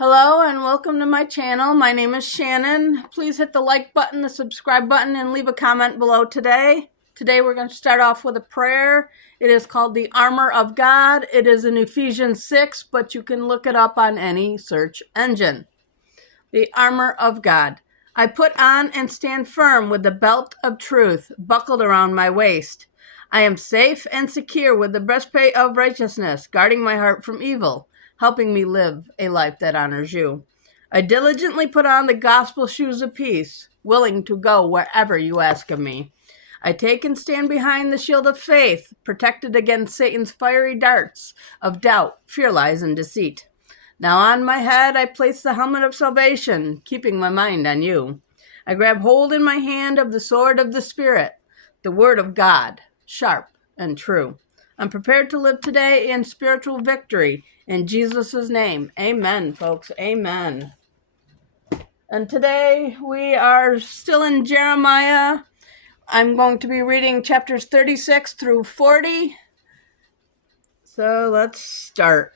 Hello and welcome to my channel. My name is Shannon. Please hit the like button, the subscribe button, and leave a comment below today. Today we're going to start off with a prayer. It is called the Armor of God. It is in Ephesians 6, but you can look it up on any search engine. The Armor of God. I put on and stand firm with the belt of truth buckled around my waist. I am safe and secure with the breastplate of righteousness, guarding my heart from evil, helping me live a life that honors you. I diligently put on the gospel shoes of peace, willing to go wherever you ask of me. I take and stand behind the shield of faith, protected against Satan's fiery darts of doubt, fear, lies, and deceit. Now on my head I place the helmet of salvation, keeping my mind on you. I grab hold in my hand of the sword of the Spirit, the word of God, sharp and true. I'm prepared to live today in spiritual victory. In Jesus' name, amen, folks, amen. And today we are still in Jeremiah. I'm going to be reading chapters 36 through 40. So let's start.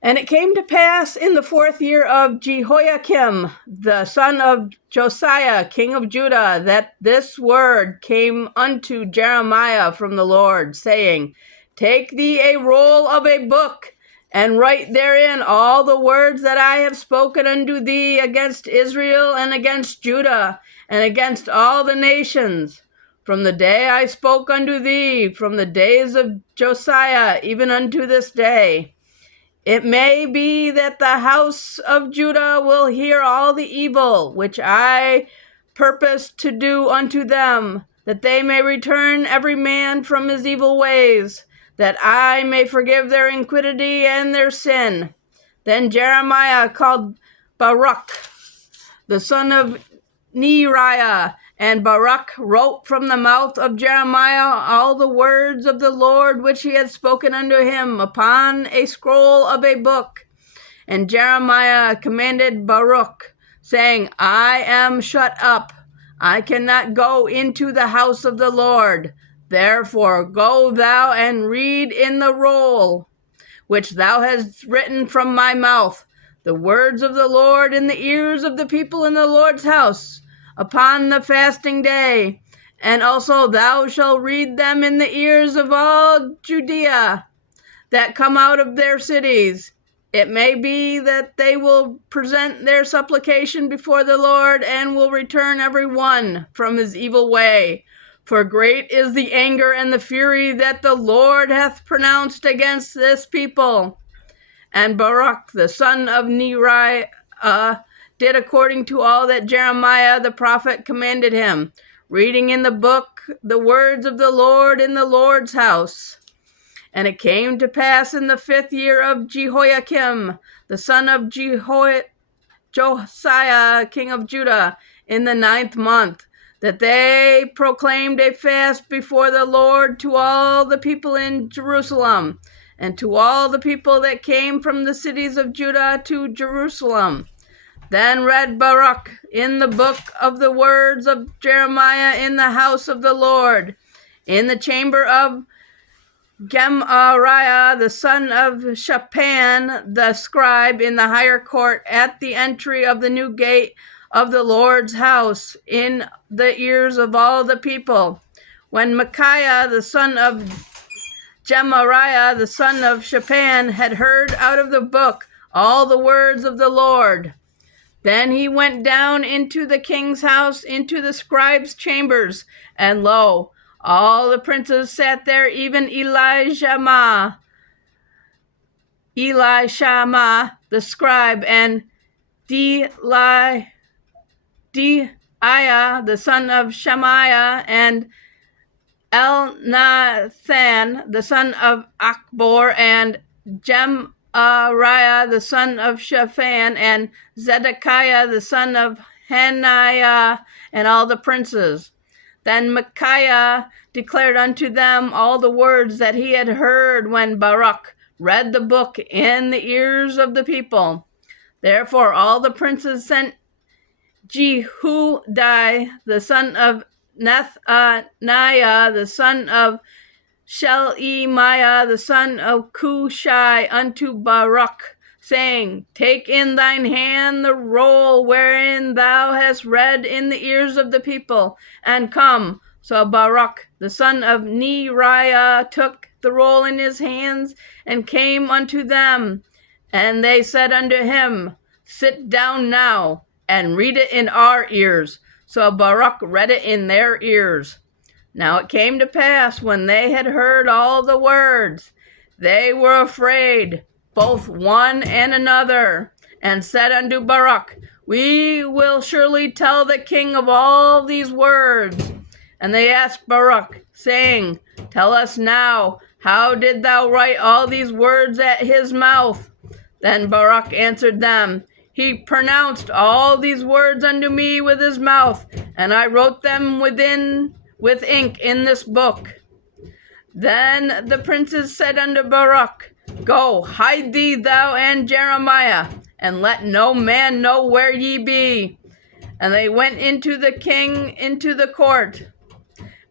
And it came to pass in the 4th year of Jehoiakim, the son of Josiah, king of Judah, that this word came unto Jeremiah from the Lord, saying, Take thee a roll of a book, and write therein all the words that I have spoken unto thee against Israel and against Judah, and against all the nations. From the day I spoke unto thee, from the days of Josiah, even unto this day. It may be that the house of Judah will hear all the evil which I purpose to do unto them, that they may return every man from his evil ways, that I may forgive their iniquity and their sin. Then Jeremiah called Baruch, the son of Neriah, and Baruch wrote from the mouth of Jeremiah all the words of the Lord which he had spoken unto him upon a scroll of a book. And Jeremiah commanded Baruch, saying, I am shut up. I cannot go into the house of the Lord. Therefore go thou and read in the roll which thou hast written from my mouth, the words of the Lord in the ears of the people in the Lord's house, upon the fasting day. And also thou shalt read them in the ears of all Judea that come out of their cities. It may be that they will present their supplication before the Lord, and will return every one from his evil way. For great is the anger and the fury that the Lord hath pronounced against this people. And Baruch, the son of Neriah, did according to all that Jeremiah the prophet commanded him, reading in the book the words of the Lord in the Lord's house. And it came to pass in the 5th year of Jehoiakim, the son of Josiah, king of Judah, in the 9th month, that they proclaimed a fast before the Lord to all the people in Jerusalem, and to all the people that came from the cities of Judah to Jerusalem. Then read Baruch in the book of the words of Jeremiah in the house of the Lord, in the chamber of Gemariah, the son of Shaphan, the scribe, in the higher court at the entry of the new gate of the Lord's house, in the ears of all the people. When Micaiah, the son of Gemariah, the son of Shaphan, had heard out of the book all the words of the Lord, then he went down into the king's house, into the scribe's chambers, and lo, all the princes sat there, even Elishama, the scribe, and Deiah, the son of Shemaiah, and Elnathan, the son of Achbor, and Gemariah, the son of Shaphan, and Zedekiah, the son of Hananiah, and all the princes. Then Micaiah declared unto them all the words that he had heard when Baruch read the book in the ears of the people. Therefore all the princes sent Jehudi, the son of Nethaniah, the son of Shelemiah, the son of Cushai, unto Baruch, saying, Take in thine hand the roll wherein thou hast read in the ears of the people, and come. So Baruch the son of Neriah took the roll in his hands, and came unto them. And they said unto him, Sit down now, and read it in our ears. So Baruch read it in their ears. Now it came to pass, when they had heard all the words, they were afraid, both one and another, and said unto Baruch, We will surely tell the king of all these words. And they asked Baruch, saying, Tell us now, how did thou write all these words at his mouth? Then Baruch answered them, He pronounced all these words unto me with his mouth, and I wrote them with ink in this book. Then the princes said unto Baruch, Go, hide thee thou and Jeremiah, and let no man know where ye be. And they went into the king into the court.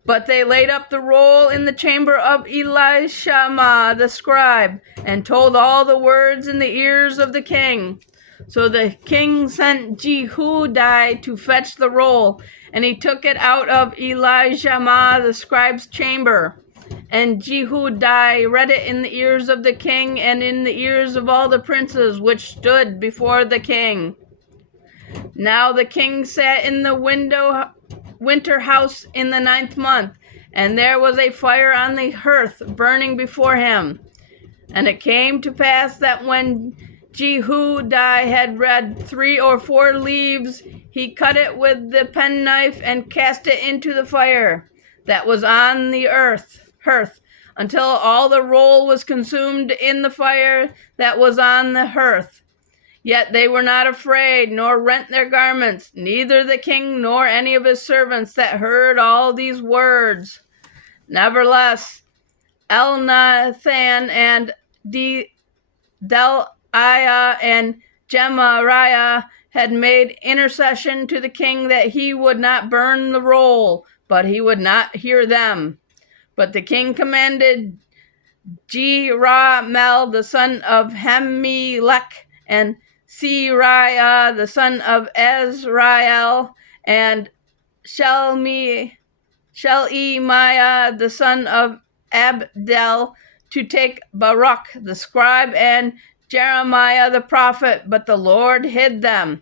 But they laid up the roll in the chamber of Elishama the scribe, and told all the words in the ears of the king. So the king sent Jehudi to fetch the roll, and he took it out of Elishama the scribe's chamber. And Jehudi read it in the ears of the king, and in the ears of all the princes which stood before the king. Now the king sat in the winter house in the 9th month, and there was a fire on the hearth burning before him. And it came to pass that when Jehudi had read 3 or 4 leaves, he cut it with the penknife and cast it into the fire that was on the hearth, until all the roll was consumed in the fire that was on the hearth. Yet they were not afraid, nor rent their garments, neither the king nor any of his servants that heard all these words. Nevertheless, Elnathan and Delaiah and Gemariah had made intercession to the king that he would not burn the roll, but he would not hear them. But the king commanded Jeramel the son of Hemmelech, and Seriah the son of Azrael, and Shelemiah the son of Abdel, to take Baruch the scribe and Jeremiah the prophet, but the Lord hid them.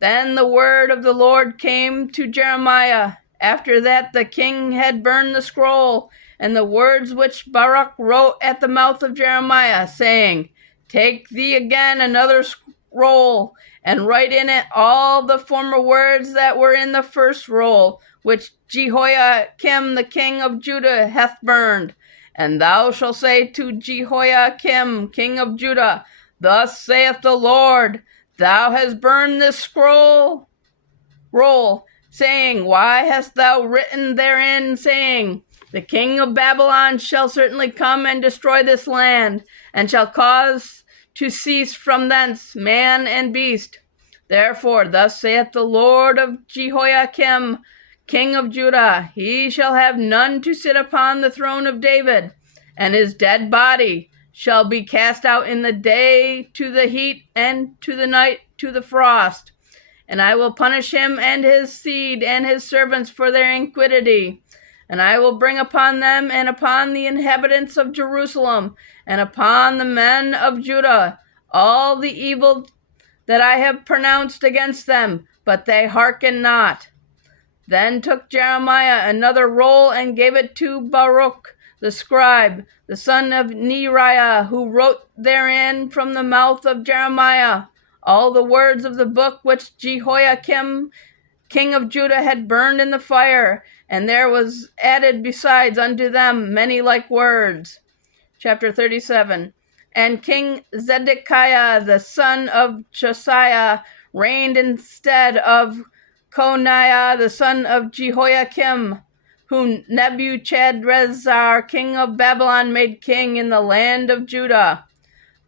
Then the word of the Lord came to Jeremiah, after that the king had burned the scroll, and the words which Baruch wrote at the mouth of Jeremiah, saying, Take thee again another scroll, and write in it all the former words that were in the first roll, which Jehoiakim the king of Judah hath burned. And thou shalt say to Jehoiakim king of Judah, Thus saith the Lord, Thou hast burned this roll, saying, Why hast thou written therein, saying, The king of Babylon shall certainly come and destroy this land, and shall cause to cease from thence man and beast. Therefore thus saith the Lord of Jehoiakim king of Judah, He shall have none to sit upon the throne of David, and his dead body shall be cast out in the day to the heat, and to the night to the frost. And I will punish him and his seed and his servants for their iniquity. And I will bring upon them and upon the inhabitants of Jerusalem and upon the men of Judah all the evil that I have pronounced against them, but they hearken not. Then took Jeremiah another roll and gave it to Baruch the scribe, the son of Neriah, who wrote therein from the mouth of Jeremiah all the words of the book which Jehoiakim king of Judah had burned in the fire, and there was added besides unto them many like words. Chapter 37. And King Zedekiah the son of Josiah reigned instead of Coniah the son of Jehoiakim, whom Nebuchadrezzar king of Babylon made king in the land of Judah.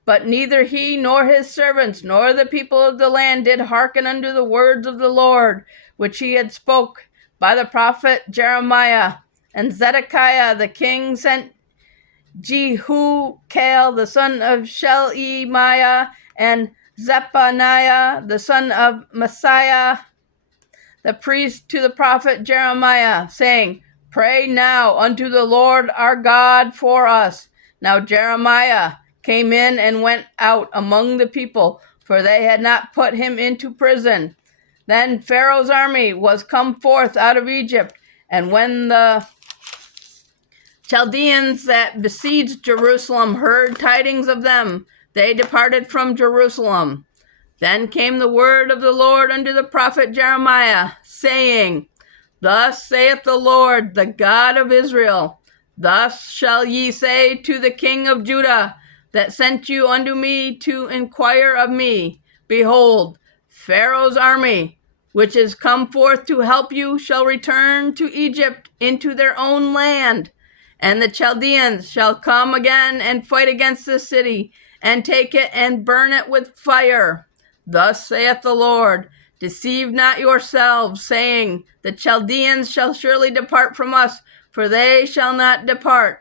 But neither he nor his servants nor the people of the land did hearken unto the words of the Lord, which he had spoke by the prophet Jeremiah. And Zedekiah the king sent Jehukal the son of Shelemiah and Zephaniah, the son of Messiah, the priest, to the prophet Jeremiah, saying, Pray now unto the Lord our God for us. Now Jeremiah came in and went out among the people, for they had not put him into prison. Then Pharaoh's army was come forth out of Egypt, and when the Chaldeans that besieged Jerusalem heard tidings of them, they departed from Jerusalem. Then came the word of the Lord unto the prophet Jeremiah, saying, Thus saith the Lord, the God of Israel, Thus shall ye say to the king of Judah, that sent you unto me to inquire of me, Behold, Pharaoh's army, which is come forth to help you, shall return to Egypt into their own land. And the Chaldeans shall come again and fight against this city, and take it and burn it with fire. Thus saith the Lord, Deceive not yourselves, saying, The Chaldeans shall surely depart from us, for they shall not depart.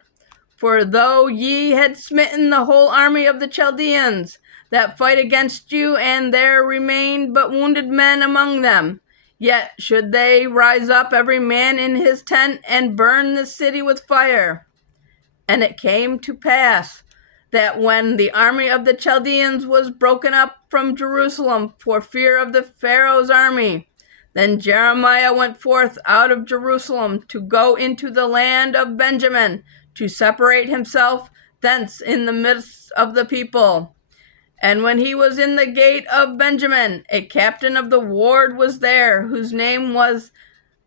For though ye had smitten the whole army of the Chaldeans that fight against you, and there remained but wounded men among them, yet should they rise up every man in his tent and burn the city with fire. And it came to pass that when the army of the Chaldeans was broken up from Jerusalem for fear of the Pharaoh's army, then Jeremiah went forth out of Jerusalem to go into the land of Benjamin, to separate himself thence in the midst of the people. And when he was in the gate of Benjamin, a captain of the ward was there, whose name was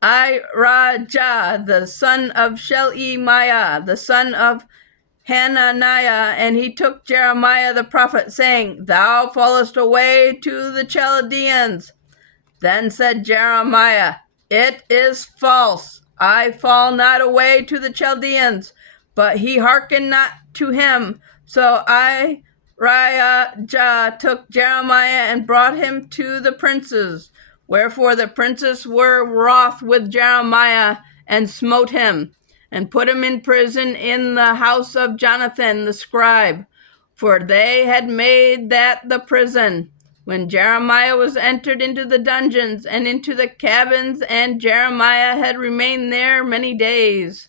Irijah, the son of Shelemiah, the son of Hananiah, and he took Jeremiah the prophet, saying, Thou fallest away to the Chaldeans. Then said Jeremiah, It is false. I fall not away to the Chaldeans. But he hearkened not to him. So Irijah took Jeremiah and brought him to the princes. Wherefore the princes were wroth with Jeremiah, and smote him, and put him in prison in the house of Jonathan the scribe, for they had made that the prison. When Jeremiah was entered into the dungeons and into the cabins, and Jeremiah had remained there many days.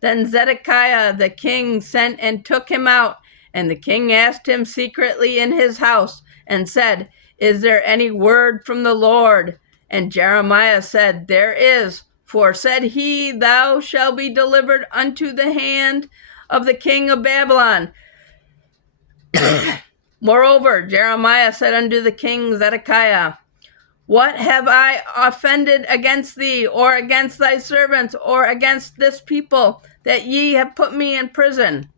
Then Zedekiah the king sent and took him out, and the king asked him secretly in his house, and said, Is there any word from the Lord? And Jeremiah said, There is. For said he, Thou shalt be delivered unto the hand of the king of Babylon. Moreover, Jeremiah said unto the king Zedekiah, What have I offended against thee, or against thy servants, or against this people, that ye have put me in prison?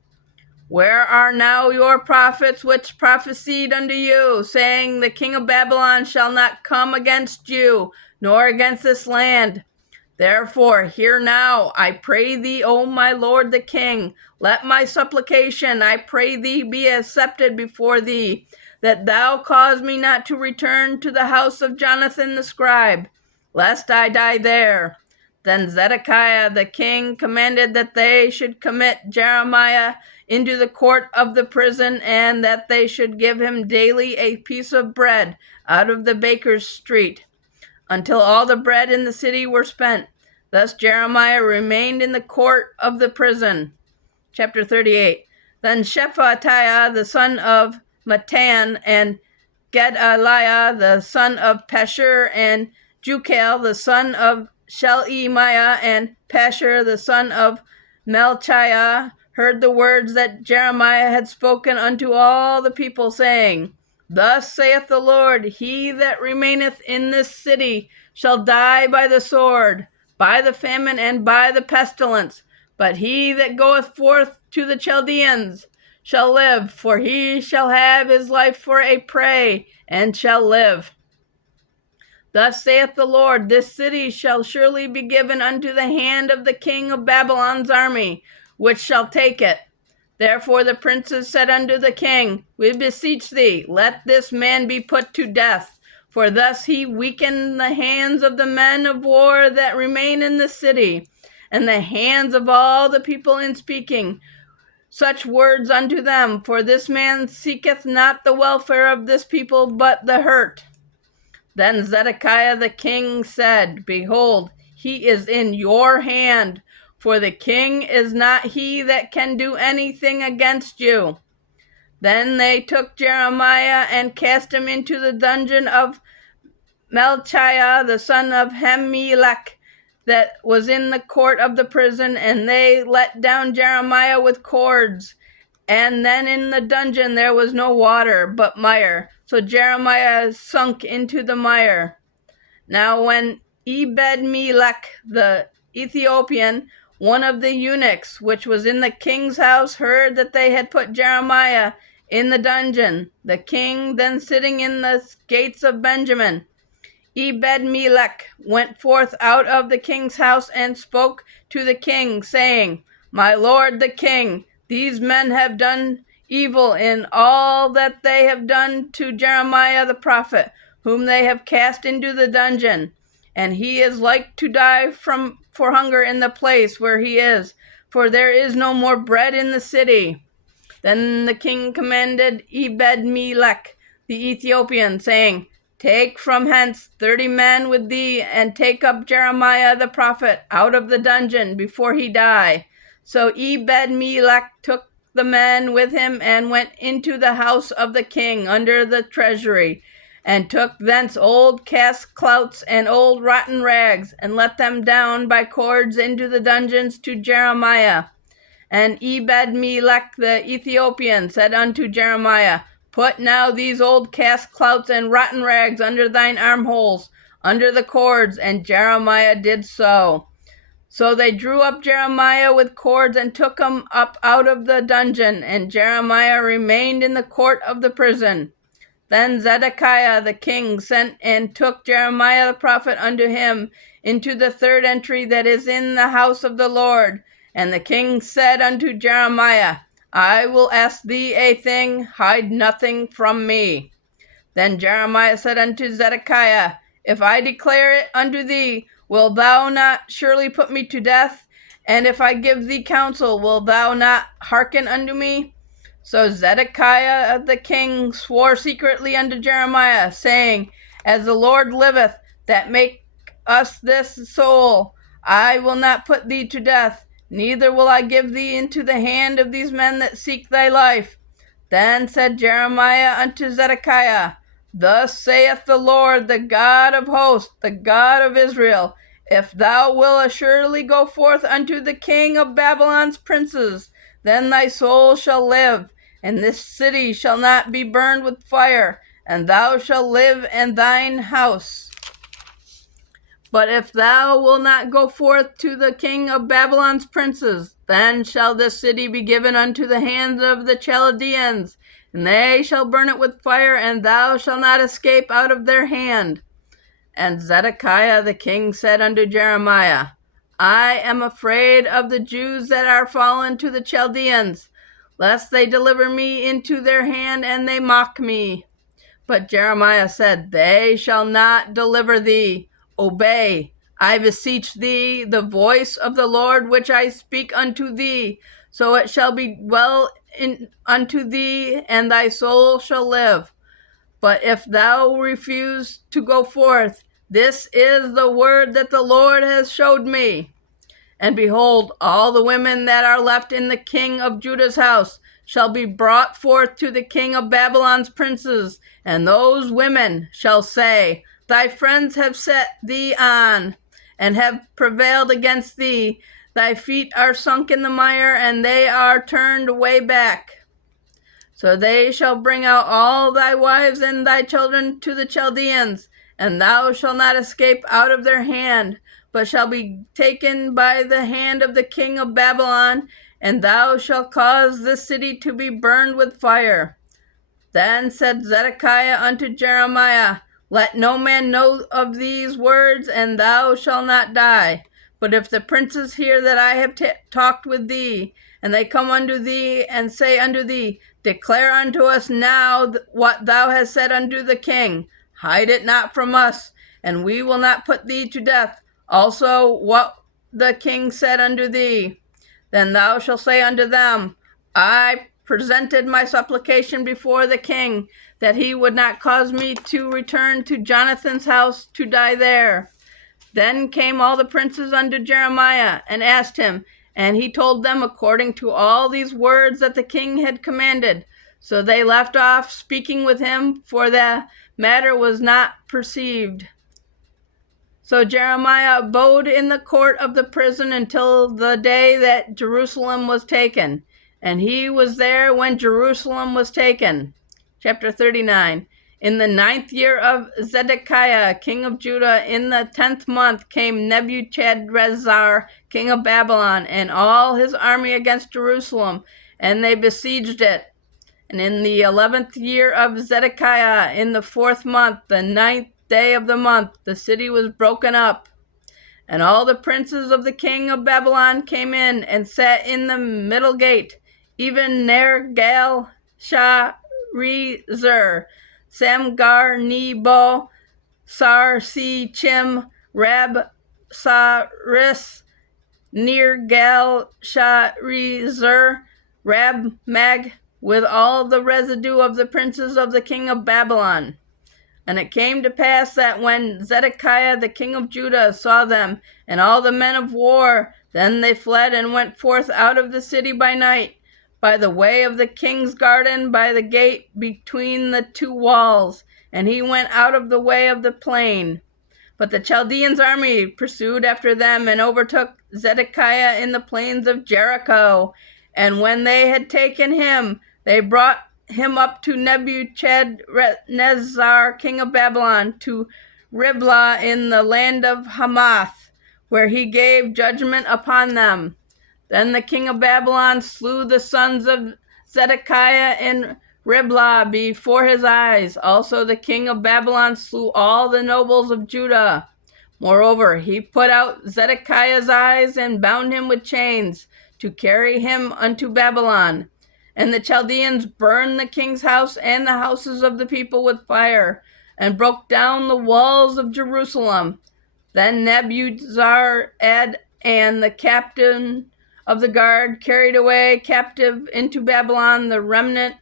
Where are now your prophets which prophesied unto you, saying, The king of Babylon shall not come against you, nor against this land? Therefore, hear now, I pray thee, O my lord the king, let my supplication, I pray thee, be accepted before thee, that thou cause me not to return to the house of Jonathan the scribe, lest I die there. Then Zedekiah the king commanded that they should commit Jeremiah into the court of the prison, and that they should give him daily a piece of bread out of the baker's street, until all the bread in the city were spent. Thus Jeremiah remained in the court of the prison. Chapter 38. Then Shephatiah the son of Mattan, and Gedaliah the son of Pashur, and Jucal the son of Shelemiah, and Pashur the son of Melchiah heard the words that Jeremiah had spoken unto all the people, saying, Thus saith the Lord, He that remaineth in this city shall die by the sword, by the famine, and by the pestilence. But he that goeth forth to the Chaldeans shall live, for he shall have his life for a prey, and shall live. Thus saith the Lord, This city shall surely be given unto the hand of the king of Babylon's army, which shall take it. Therefore the princes said unto the king, We beseech thee, let this man be put to death, for thus he weakened the hands of the men of war that remain in the city, and the hands of all the people in speaking, such words unto them, for this man seeketh not the welfare of this people, but the hurt. Then Zedekiah the king said, Behold, he is in your hand, for the king is not he that can do anything against you. Then they took Jeremiah and cast him into the dungeon of Melchiah, the son of Hemmelech, that was in the court of the prison, and they let down Jeremiah with cords. And then in the dungeon there was no water, but mire. So Jeremiah sunk into the mire. Now when Ebed-melech the Ethiopian, one of the eunuchs which was in the king's house, heard that they had put Jeremiah in the dungeon, the king then sitting in the gates of Benjamin, Ebed-melech went forth out of the king's house and spoke to the king, saying, My lord the king, these men have done evil in all that they have done to Jeremiah the prophet, whom they have cast into the dungeon, and he is like to die for hunger in the place where he is, for there is no more bread in the city. Then the king commanded Ebed-melech the Ethiopian, saying, Take from hence 30 men with thee, and take up Jeremiah the prophet out of the dungeon before he die. So Ebed-melech took the men with him and went into the house of the king under the treasury, and took thence old cast clouts and old rotten rags, and let them down by cords into the dungeons to Jeremiah. And Ebed-melech the Ethiopian said unto Jeremiah, Put now these old cast clouts and rotten rags under thine armholes, under the cords. And Jeremiah did so. So they drew up Jeremiah with cords and took him up out of the dungeon, and Jeremiah remained in the court of the prison. Then Zedekiah the king sent and took Jeremiah the prophet unto him into the third entry that is in the house of the Lord. And the king said unto Jeremiah, I will ask thee a thing, hide nothing from me. Then Jeremiah said unto Zedekiah, If I declare it unto thee, wilt thou not surely put me to death? And if I give thee counsel, wilt thou not hearken unto me? So Zedekiah the king swore secretly unto Jeremiah, saying, As the Lord liveth, that make us this soul, I will not put thee to death, neither will I give thee into the hand of these men that seek thy life. Then said Jeremiah unto Zedekiah, Thus saith the Lord, the God of hosts, the God of Israel, If thou wilt assuredly go forth unto the king of Babylon's princes, then thy soul shall live, and this city shall not be burned with fire, and thou shalt live in thine house. But if thou wilt not go forth to the king of Babylon's princes, then shall this city be given unto the hands of the Chaldeans, and they shall burn it with fire, and thou shalt not escape out of their hand. And Zedekiah the king said unto Jeremiah, I am afraid of the Jews that are fallen to the Chaldeans, lest they deliver me into their hand, and they mock me. But Jeremiah said, They shall not deliver thee. Obey, I beseech thee, the voice of the Lord which I speak unto thee, so it shall be well unto thee, and thy soul shall live. But if thou refuse to go forth, this is the word that the Lord has showed me. And behold, all the women that are left in the king of Judah's house shall be brought forth to the king of Babylon's princes, and those women shall say, Thy friends have set thee on, and have prevailed against thee. Thy feet are sunk in the mire, and they are turned way back. So they shall bring out all thy wives and thy children to the Chaldeans, and thou shalt not escape out of their hand, but shall be taken by the hand of the king of Babylon, and thou shalt cause this city to be burned with fire. Then said Zedekiah unto Jeremiah, Let no man know of these words, and thou shalt not die. But if the princes hear that I have talked with thee, and they come unto thee, and say unto thee, Declare unto us now what thou hast said unto the king, hide it not from us, and we will not put thee to death. Also what the king said unto thee. Then thou shalt say unto them, I presented my supplication before the king, that he would not cause me to return to Jonathan's house to die there. Then came all the princes unto Jeremiah, and asked him, and he told them according to all these words that the king had commanded. So they left off speaking with him, for the matter was not perceived. So Jeremiah abode in the court of the prison until the day that Jerusalem was taken. And he was there when Jerusalem was taken. Chapter 39. In the 9th year of Zedekiah, king of Judah, in the 10th month, came Nebuchadrezzar, king of Babylon, and all his army against Jerusalem, and they besieged it. And in the 11th year of Zedekiah, in the 4th month, the 9th day of the month, the city was broken up. And all the princes of the king of Babylon came in and sat in the middle gate, even Nergal-Sharezer, Samgar-Nebo, Sar-Si-Chim, Rab-Saris, Nergal-Sharezer, Rab-Mag, with all the residue of the princes of the king of Babylon. And it came to pass that when Zedekiah the king of Judah saw them, and all the men of war, then they fled and went forth out of the city by night, by the way of the king's garden, by the gate between the two walls, and he went out of the way of the plain. But the Chaldeans' army pursued after them, and overtook Zedekiah in the plains of Jericho. And when they had taken him, they brought him up to Nebuchadnezzar, king of Babylon, to Riblah in the land of Hamath, where he gave judgment upon them. Then the king of Babylon slew the sons of Zedekiah in Riblah before his eyes. Also the king of Babylon slew all the nobles of Judah. Moreover, he put out Zedekiah's eyes and bound him with chains to carry him unto Babylon. And the Chaldeans burned the king's house and the houses of the people with fire, and broke down the walls of Jerusalem. Then Nebuzaradan, the captain of the guard, carried away captive into Babylon the remnant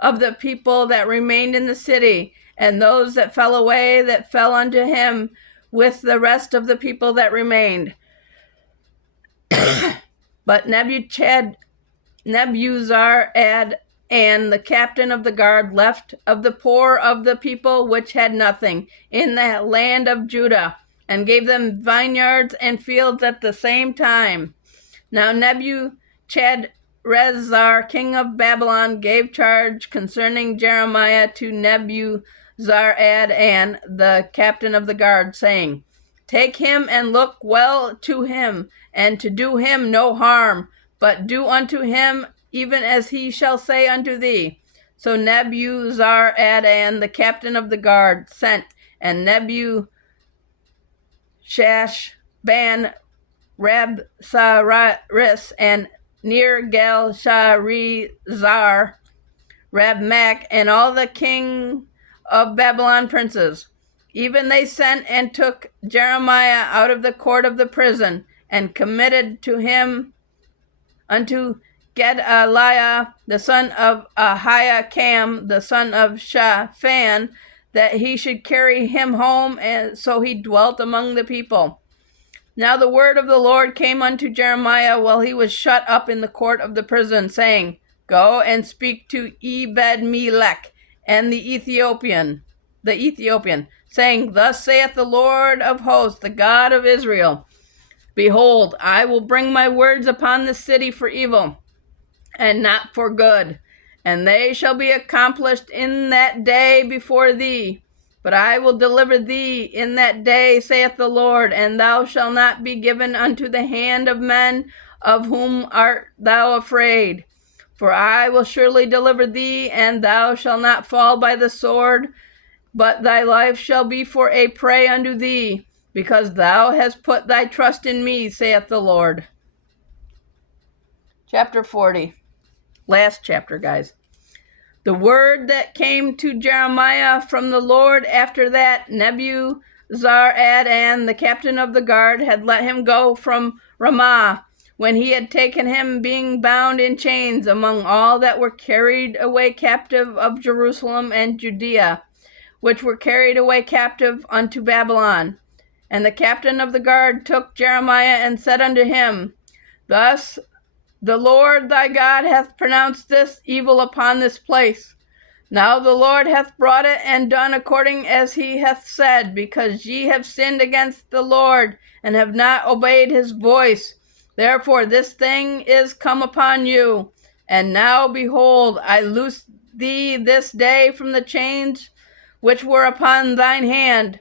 of the people that remained in the city, and those that fell away, that fell unto him, with the rest of the people that remained. But Nebuzaradan, the captain of the guard, left of the poor of the people which had nothing in the land of Judah, and gave them vineyards and fields at the same time. Now Nebuchadrezzar, king of Babylon, gave charge concerning Jeremiah to Nebuzaradan, the captain of the guard, saying, Take him and look well to him, and to do him no harm, but do unto him even as he shall say unto thee. So Nebuzaradan, the captain of the guard, sent, and Nebushashban, Rabsaris, and Nergal-Sharezer, Rabmag, and all the king of Babylon princes. Even they sent and took Jeremiah out of the court of the prison, and committed to him unto Gedaliah, the son of Ahikam, the son of Shaphan, that he should carry him home, and so he dwelt among the people. Now the word of the Lord came unto Jeremiah while he was shut up in the court of the prison, saying, Go and speak to Ebed-melech and the Ethiopian, saying, Thus saith the Lord of hosts, the God of Israel, Behold, I will bring my words upon the city for evil, and not for good, and they shall be accomplished in that day before thee. But I will deliver thee in that day, saith the Lord, and thou shalt not be given unto the hand of men, of whom art thou afraid. For I will surely deliver thee, and thou shalt not fall by the sword, but thy life shall be for a prey unto thee, because thou hast put thy trust in me, saith the Lord. Chapter 40. Last chapter, guys. The word that came to Jeremiah from the Lord after that Nebuzaradan, the captain of the guard, had let him go from Ramah, when he had taken him being bound in chains among all that were carried away captive of Jerusalem and Judea, which were carried away captive unto Babylon. And the captain of the guard took Jeremiah and said unto him, Thus the Lord thy God hath pronounced this evil upon this place. Now the Lord hath brought it and done according as he hath said, because ye have sinned against the Lord, and have not obeyed his voice. Therefore this thing is come upon you. And now, behold, I loose thee this day from the chains which were upon thine hand.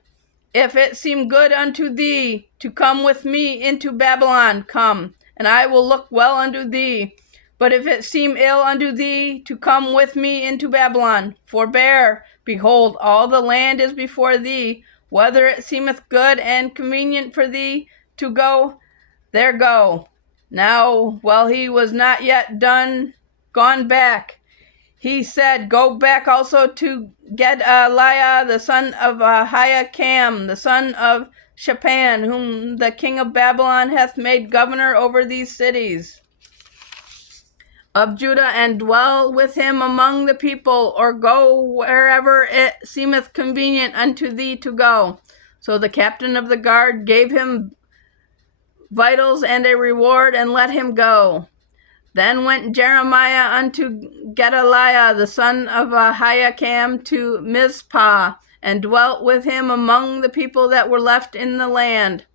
If it seem good unto thee to come with me into Babylon, come, and I will look well unto thee. But if it seem ill unto thee to come with me into Babylon, forbear. Behold, all the land is before thee. Whether it seemeth good and convenient for thee to go, there go. Now, while he was not yet gone back, he said, Go back also to Gedaliah, the son of Ahikam, the son of Shaphan, whom the king of Babylon hath made governor over these cities of Judah, and dwell with him among the people, or go wherever it seemeth convenient unto thee to go. So the captain of the guard gave him vitals and a reward, and let him go. Then went Jeremiah unto Gedaliah, the son of Ahikam, to Mizpah, and dwelt with him among the people that were left in the land.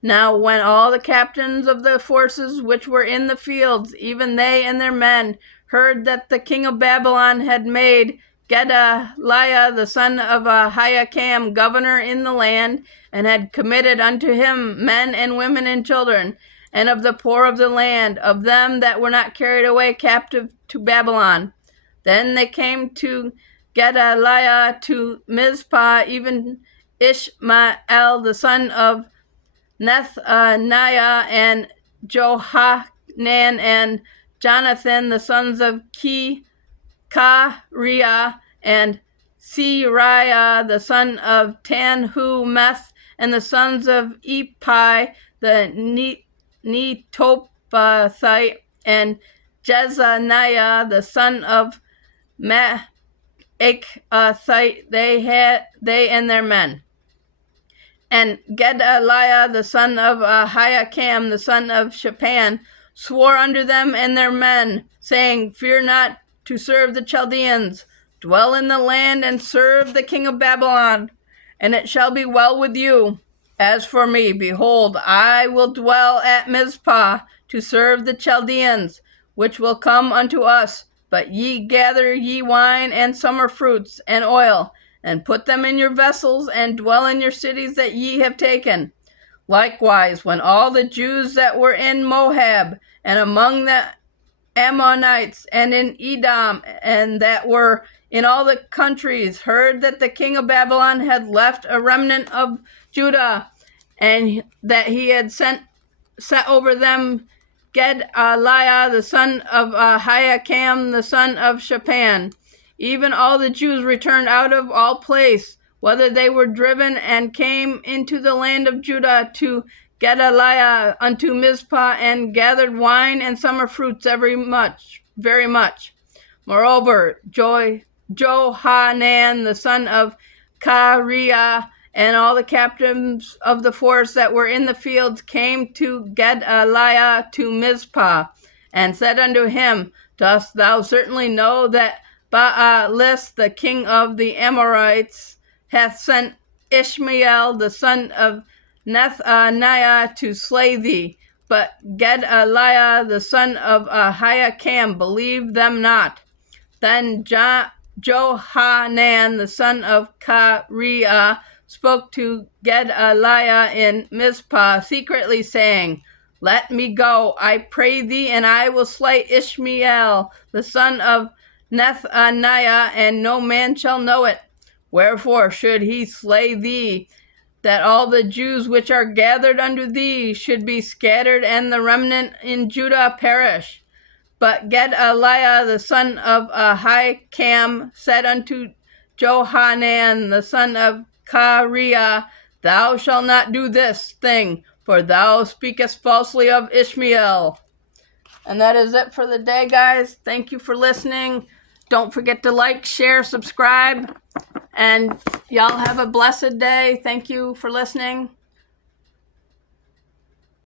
Now when all the captains of the forces which were in the fields, even they and their men, heard that the king of Babylon had made Gedaliah the son of Ahikam governor in the land, and had committed unto him men and women and children, and of the poor of the land, of them that were not carried away captive to Babylon. Then they came to Gedaliah to Mizpah, even Ishmael the son of Nethaniah, and Johanan, and Jonathan, the sons of Kareah, and Seriah, the son of Tanhumeth, and the sons of Epi, the Netophite, and Jezaniah, the son of Maachathite, they and their men. And Gedaliah, the son of Ahikam, the son of Shaphan, swore unto them and their men, saying, Fear not to serve the Chaldeans. Dwell in the land and serve the king of Babylon, and it shall be well with you. As for me, behold, I will dwell at Mizpah to serve the Chaldeans, which will come unto us. But ye gather ye wine and summer fruits and oil, and put them in your vessels, and dwell in your cities that ye have taken. Likewise, when all the Jews that were in Moab, and among the Ammonites, and in Edom, and that were in all the countries, heard that the king of Babylon had left a remnant of Judah, and that he had set over them Gedaliah, the son of Ahikam, the son of Shaphan, even all the Jews returned out of all place, whether they were driven, and came into the land of Judah to Gedaliah unto Mizpah, and gathered wine and summer fruits very much. Moreover, Johanan, the son of Kareah, and all the captains of the force that were in the fields came to Gedaliah to Mizpah, and said unto him, Dost thou certainly know that Baalis, the king of the Amorites, hath sent Ishmael, the son of Nethaniah, to slay thee? But Gedaliah, the son of Ahikam, believed them not. Then Johanan, the son of Kareah, spoke to Gedaliah in Mizpah secretly, saying, Let me go, I pray thee, and I will slay Ishmael, the son of Nethaniah, and no man shall know it. Wherefore should he slay thee, that all the Jews which are gathered unto thee should be scattered, and the remnant in Judah perish? But Gedaliah, the son of Ahikam, said unto Johanan, the son of Kareah, Thou shalt not do this thing, for thou speakest falsely of Ishmael. And that is it for the day, guys. Thank you for listening. Don't forget to like, share, subscribe, and y'all have a blessed day. Thank you for listening.